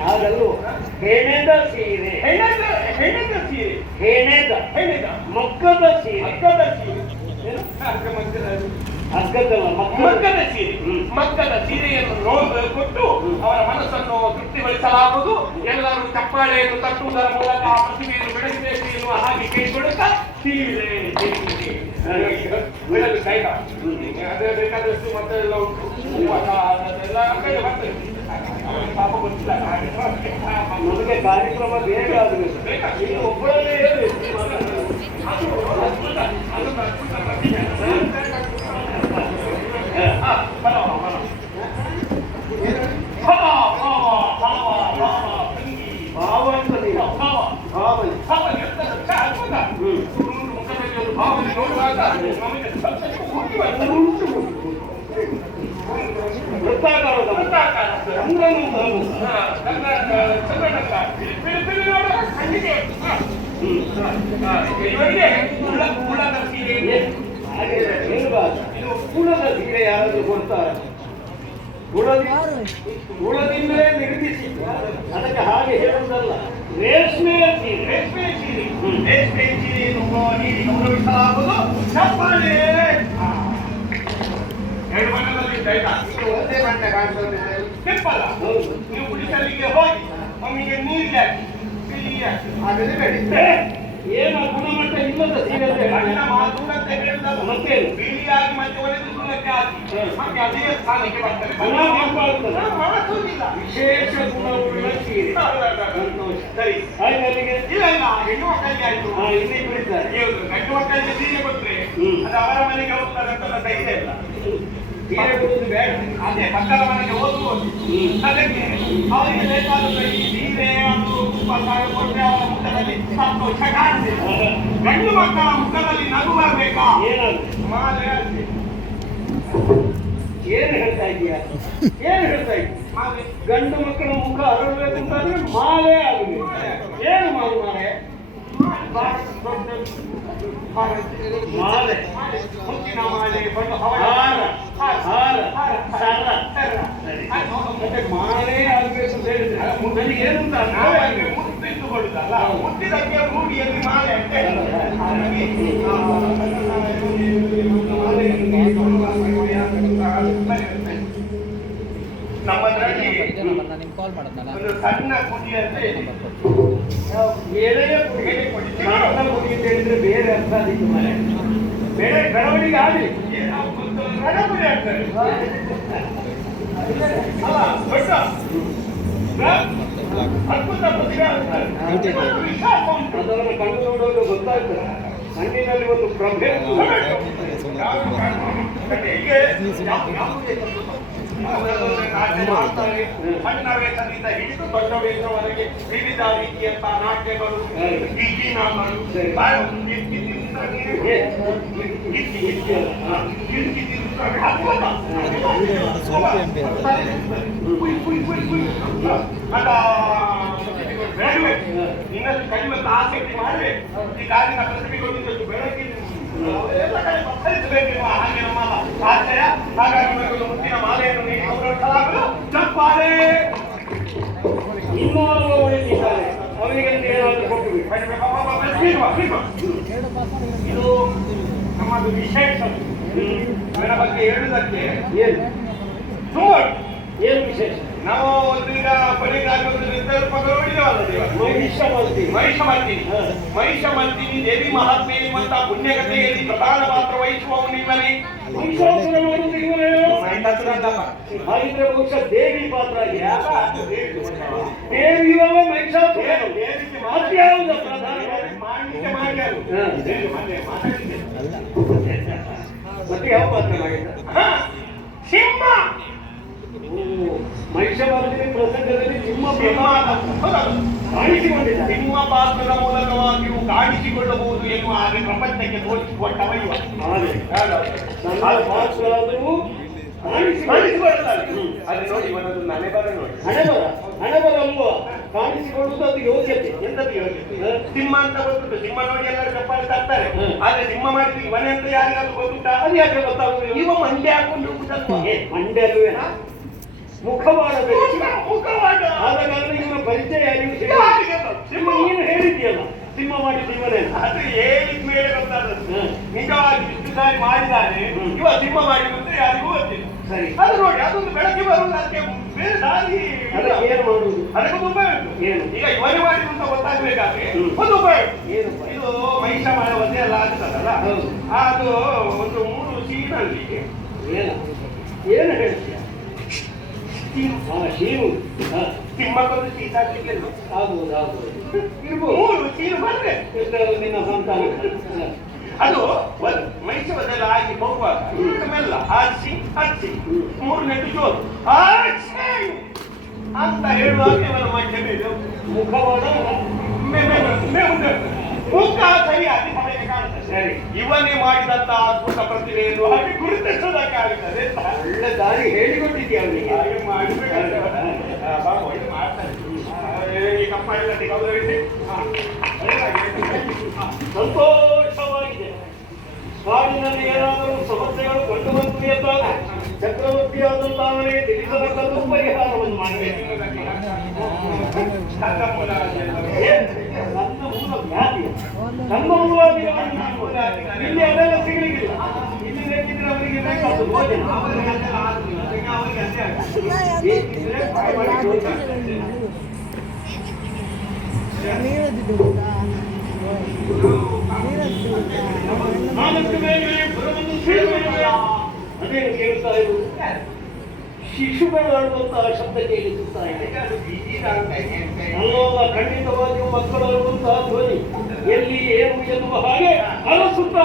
ಹಾಗಲ್ಲೂ ಹೆಣೆದ ಸೀರೆ, ಹೆಣೆದ ಸೀರೆ, ಹೆಣೆದ ಮಗ್ಗದ ಸೀರೆ, ಮಗ್ಗದ ಸೀರೆ, ಮಗ್ಗದ ಸೀರೆಯನ್ನು ಕೊಟ್ಟು ಅವರ ಮನಸ್ಸನ್ನು ತೃಪ್ತಿಗೊಳಿಸಲಾಗುವುದು. ಎಲ್ಲರೂ ಚಪ್ಪಾಳೆಯನ್ನು ತಟ್ಟುವುದರ ಮೂಲಕ ಆ ಪ್ರತಿಭೆಯನ್ನು ಬೆಳೆಸಬೇಕು ಎನ್ನುವ ಹಾಗೆ ಕೇಳಿಕೊಳ್ಳುತ್ತಾ ಅದೇ ಬೇಕಾದಷ್ಟು ಮತ್ತೆ ಎಲ್ಲ ಉಂಟು. ಪಾಪ ಗೊತ್ತಿಲ್ಲ, ನಮಗೆ ಕಾರ್ಯಕ್ರಮ ಬೇಗ ಆಗಬೇಕು. ಒಬ್ಬರಲ್ಲೇ ಕುಲದ ಸೀರೆ ಯಾರಾದ್ರೂ ಕೊಡ್ತಾರೆ? ಕುಲದಿಂದಲೇ ನಿರ್ಮಿಸಿ, ಅದಕ್ಕೆ ಹಾಗೆ ಹೇಳುವುದಲ್ಲ. ರೇಷ್ಮೆ ಸೀರೆ, ರೇಷ್ಮೆ ಸೀರೆ, ರೇಷ್ಮೆ ಸೀರೆಯನ್ನು ನೀಡಿ ಗೌರವಿಸಲಾಗುವುದು. ಚಪ್ಪಾಳೆ ಎರಡು ಬಣ್ಣದಲ್ಲಿ ಒಂದೇ ಬಣ್ಣ ಕಾಣಿಸೋದಿಲ್ಲ. ಕೆಂಪಲ್ಲ, ನೀವು ಕುಡಿಸಲಿಕ್ಕೆ ಹೋಗಿ ಒಮ್ಮಿಗೆ ನೀರಿಗೆ ಹಾಕಿ ಬಿಳಿ ಹಾಕಿ ಅದನ್ನು ಬೇಡಿ. ಏನು ಗುಣಮಟ್ಟ ಇಲ್ಲದ ಸೀರೆ ಅಣ್ಣ ಮಾತುಕತೆ ಹೇಳಿದಲ್ಲ, ಮತ್ತೆ ಬಿಳಿಯಾಗಿ ಮತ್ತೆ ಒಲೆದು ಸುಣ್ಣಕ್ಕೆ ಹಾಕಿ ಮತ್ತೆ ಅದೇ ಸ್ಥಾನಕ್ಕೆ ಬರ್ತದೆ. ಮಾತುದಿಲ್ಲ, ವಿಶೇಷ ಗುಣವುಳ್ಳ ಸೀರೆ. ಸರಿ ಹಾಗೆ ಅಲ್ಲಿಗೆ ಇಲ್ಲ ಇಲ್ಲ, ಹೆಣ್ಣು ಮಕ್ಕಳಿಗೆ ಆಯ್ತು. ಇನ್ನಿಬ್ಬರು ಇದ್ದಾರೆ. ಗಂಡು ಮಕ್ಕಳಿಗೆ ಸೀರೆ ಕೊಟ್ರೆ ಅದು ಅವರ ಮನೆಗೆ ಹೋಗ್ತಾರೆ ಅಂತ ಧೈರ್ಯ ಇಲ್ಲ. ಸೀರೆ ಕೊಡುವುದು ಬೇಡ. ಅದೇ ಪಕ್ಕದ ಮನೆಗೆ ಓದುವುದು. ಅದಕ್ಕೆ ಅವರಿಗೆ ಬೇಕಾದ ಈ ಸೀರೆ ಅದು ಕೊಟ್ಟರೆ ಅವರ ಮುಖದಲ್ಲಿ ಸಂತೋಷ ಕಾಣ್ತದೆ. ಗಂಡು ಮಕ್ಕಳ ಮುಖದಲ್ಲಿ ನಗು ಬರಬೇಕಾ? ಏನಾದ್ರು ಮಾಲೆ ಅಷ್ಟೇ. ಏನು ಹೇಳ್ತಾ ಇದೀಯಾ? ಏನು ಹೇಳ್ತಾ ಇದ್ದೀಯ? ಮಾಲೆ ಗಂಡು ಮಕ್ಕಳ ಮುಖ ಅರಳಬೇಕಂತಾದ್ರೆ ಮಾಲೆ ಆಗಬೇಕು. ಏನು ಮಾಡು ಮಾಲೆ? ಮಾಲೆ, ಮುತ್ತಿನ ಮಾಲೆ, ಮತ್ತೆ ಮಾಲೆ ಆಗ್ಬೇಕು ಅಂತ ಹೇಳಿದ್ರೆ ನನಗೆ ಏನು ಅಂತ ಮುತ್ತಿಟ್ಟು ಕೊಡುದಲ್ಲ, ಮುತ್ತಿದಕ್ಕೆ ರೂಢಿಯಲ್ಲಿ ಮಾಲೆ ಅಂತ ನಮ್ಮದ್ರಲ್ಲಿ ಒಂದು ಸಣ್ಣ ಕುಡಿ ಅಂತ ಇದೆ. ಎಳೆಯ ಕುಡಿ, ಸಣ್ಣ ಕುಡಿ ಅಂತ ಹೇಳಿದ್ರೆ ಬೇರೆ ಅರ್ಥ ಅದಕ್ಕೆ ಮನೆ ಬೇರೆ ಬೆಳವಣಿಗೆ ಆಗಲಿ. ಸಣ್ಣ ಕುಡಿ ಆಗ್ತದೆ ಅಲ್ಲ, ದೊಡ್ಡ ಅದ್ಭುತ ಪ್ರತಿಭೆ ಆಗ್ತದೆ. ವಿಶ್ವಾಸ ಉಂಟು. ಅದನ್ನು ಕಣ್ಣು ನೋಡುವಾಗ ಗೊತ್ತಾಗ್ತದೆ. ಕಣ್ಣಿನಲ್ಲಿ ಒಂದು ಪ್ರಭೆ ಸಣ್ಣವೇ ಸಹಿತ ಹಿಡಿದು ದೊಡ್ಡವರೆಗೆ ವಿವಿಧ ರೀತಿಯಂತ ನಾಟ್ಯಗಳು, ಗೀಗಿನಾಗಳು, ಇನ್ನಷ್ಟು ಕಲಿಯುವಂತ ಆಸಕ್ತಿ ಮಾಡಬೇಕು. ಈ ಕಾಲಿನ ಪ್ರತಿಭೆಗಳು ಬೆಳಕಿನ ಹಾಗೆ ನಮ್ಮ ಆಶಯ. ಹಾಗಾಗಿ ಮುತ್ತಿನ ಮಾಲೆಯನ್ನು ನೀಡಿ ಗೌರವಿಸಲಾಗಲು ಚಪ್ಪಾಳೆ. ಇನ್ನೋರ್ವ ಉಳಿದಿದ್ದಾರೆ, ಅವರಿಗೆ ಏನಾದರೂ ಕೊಟ್ಟು ಇದು ನಮ್ಮದು ವಿಶೇಷ. ಅದರ ಬಗ್ಗೆ ಹೇಳುವುದಕ್ಕೆ ಏನು ವಿಶೇಷ? ನಾವು ಒಂದು ಈಗ ಬಳಿಗಾಗಿ ಒಂದು ನಿರ್ಧಾರ ಪದ ಹೊಡಿದವಲ್ಲ ದೇವ ಮಹಿಷಮರ್ದಿನಿ ದೇವಿ ಮಹಾತ್ಮೆ ಎಂಬಂತ ಪುಣ್ಯಕಥೆಯಲ್ಲಿ ಪ್ರಧಾನ ಪಾತ್ರ ವಹಿಸುವವು ನಿಮ್ಮಲ್ಲಿ. ಹಾಗಿದ್ರೆ ಬಹುಶಃ ದೇವಿ ಪಾತ್ರ ಮತ್ತೆ ಯಾವ ಪಾತ್ರ ಮಾಡಿದ್ದ? ಸಿಂಹ. ಮಹಿಷಮರ್ದಿನಿ ಪ್ರಸಂಗದಲ್ಲಿ ಕಾಣಿಸಿಕೊಂಡಿದ್ದ. ಸಿಂಹ ಪಾತ್ರದ ಮೂಲಕವಾಗಿಯೂ ಕಾಣಿಸಿಕೊಳ್ಳಬಹುದು ಎನ್ನುವ ಹಾಗೆ ಪ್ರಪಂಚಕ್ಕೆ ತೋರಿಸಿಕೊಟ್ಟವ ಇವ. ಪಾತ್ರರಾದರೂ ಅದು ನೋಡಿ ಇವನದು ಹಣೆಬರ ನೋಡಿ. ಹಣೆಬರ ಅಲ್ವ ಕಾಣಿಸಿಕೊಳ್ಳುವುದು, ಅದು ಯೋಗ್ಯತೆ. ಎಂತದ್ದು ಯೋಗ್ಯತೆ? ಸಿಂಹ ಅಂತ ಗೊತ್ತುಂಟು, ಸಿಂಹ ನೋಡಿ ಎಲ್ಲರೂ ಚಪ್ಪಾಳೆ ತರ್ತಾರೆ. ಆದ್ರೆ ಸಿಂಹ ಮಾಡಿದ್ರೆ ಇವನೇ ಅಂತ ಯಾರಿಗಾದ್ರೂ ಗೊತ್ತುಂಟಾ? ಅದು ಯಾಕೆ ಗೊತ್ತಾಗುದು? ಇವ ಮಂಡ್ಯ ಹಾಕೊಂಡು ಮಂಡ್ಯ ಅಲ್ವೇ? ಮುಖವಾಡಬೇಕು. ಮುಖವಾಡ ಆದ ಕಾರಣ ಇವನ ಪರಿಚಯ ಯಾರಿಗೂ ಹೇಳಿ. ಯಾರಿಗೆ ಗೊತ್ತು? ನೀನು ಹೇಳಿದ್ಯಲ್ಲ ಸಿಂಹ ಮಾಡಿದ ಇವನೇ. ಅದು ಹೇಳಿದ ಮೇಲೆ ಗೊತ್ತಾದದ್ದು. ನಿಜವಾಗಿ ಇಷ್ಟು ಸಾರಿ ಮಾಡಿದ್ದಾನೆ, ಇವ ಸಿಂಹ ಮಾಡಿದಂತೆ ಯಾರಿಗೂ ಗೊತ್ತಿಲ್ಲ. ಸರಿ, ಅದು ನೋಡಿ, ಅದೊಂದು ಬೆಳಗ್ಗೆ ಬರುವುದು, ಅದಕ್ಕೆ ಬೇರೆ ದಾರಿ ಇಲ್ಲ. ಅದಕ್ಕೆ ಏನು ಮಾಡುವುದು? ಅದಕ್ಕೊಂದು ಉಪಾಯ ಉಂಟು. ಏನು? ಈಗ ಇವನೇ ಮಾಡಿದ ಅಂತ ಗೊತ್ತಾಗ್ಬೇಕಾದ್ರೆ ಒಂದು ಉಪಾಯ ಉಂಟು. ಏನು? ಇದು ಮಹಿಷ ಮಳೆ ಒಂದೇ ಎಲ್ಲ ಆಗ್ತದಲ್ಲ, ಹೌದು. ಅದು ಒಂದು 3 ಸೀನಲ್ಲಿ ಏನು ಹೇಳ್ತೀಯ? ಶೀರು ತಿಮ್ಮಕ್ಕೊಂದು ಸೀಟ್ ಹಾಕ್ಲಿಕ್ಕೆ ಆಗ್ಬೋದು, ಆಗ್ಬೋದು, ಇರ್ಬೋದು. 3 ಸೀರು ಬಂದ್ರೆ ಎಷ್ಟರ ನಿನ್ನ ಸಂತಾನ. ಅದು ಮೈಸೂರು ಅದೆಲ್ಲ ಆಗಿ ಹೋಗುವಾಗ ಮೆಲ್ಲ ಆಚಿ ಹಚ್ಚಿ 3 ನೆಟ್ಟು ಜೋರು ಅಂತ ಹೇಳುವಾಗ ಇವನ ಮಂಚ ಮೇಲೆ ಮುಖವಾಡ ಮುಖ ಸರಿಯಾಗಿ ಹೊರಗೆ ಕಾಣುತ್ತದೆ. ಸರಿ, ಇವನೇ ಮಾಡಿದಂತ ಅದ್ಭುತ ಪ್ರತಿಭೆಯನ್ನು ಹಾಗೆ ಗುರುತಿಸೋದಕ್ಕಾಗುತ್ತದೆ. ಒಳ್ಳೆ ದಾರಿ ಹೇಳಿಕೊಟ್ಟಿದ್ಯಾ ಅವನಿಗೆ. ಹಾಗೆ ಮಾಡಿಬಿಟ್ಟು ಒಳ್ಳೆ ಮಾಡ್ತಾನೆ. ಈ ಕಂಪಾನಿಯಲ್ಲಿ ಗೌರವಿಸಿ ಸಂತೋಷವಾಗಿದೆ. ಕಾಡಿನಲ್ಲಿ ಏನಾದರೂ ಸಮಸ್ಯೆಗಳು ಕಂಡು ಬಂತು ಎಂದಾಗ ಚಕ್ರವರ್ತಿಯಾದಂತಹ ಅವನಿಗೆ ತಿಳಿಸತಕ್ಕದ್ದು ಪರಿಹಾರವನ್ನು ಮಾಡಬೇಕು. ನನ್ನ ಮೂಲ ಖ್ಯಾತಿ, ನನ್ನ ಮೂಲವಾಗಿ ಇಲ್ಲಿ ಅದೆಲ್ಲ ಸಿಗಲಿಕ್ಕಿಲ್ಲ. ಇಲ್ಲಿ ಬೇಕಿದ್ರೆ ಅವರಿಗೆ ಬೇಕಾದ ಭೋಜನ ಆದಷ್ಟು ಬೇಗನೆ ಪುರವನ್ನು ಸೇರುವುದಿಲ್ಲ. ಅದೇನು ಕೇಳ್ತಾ ಇರುವುದು? ಶಿಶುಗಳು ಆಡುವಂತಹ ಶಬ್ದ ಕೇಳಿಸುತ್ತಾ ಇದೆ. ಅಲ್ಲೋಲ ಖಂಡಿತವಾಗಿಯೂ ಮಕ್ಕಳು ಆಡುವಂತಹ ಧ್ವನಿ ಎಲ್ಲಿ ಏನು ಎನ್ನುವ ಹಾಗೆ ಅರಸುತ್ತಾ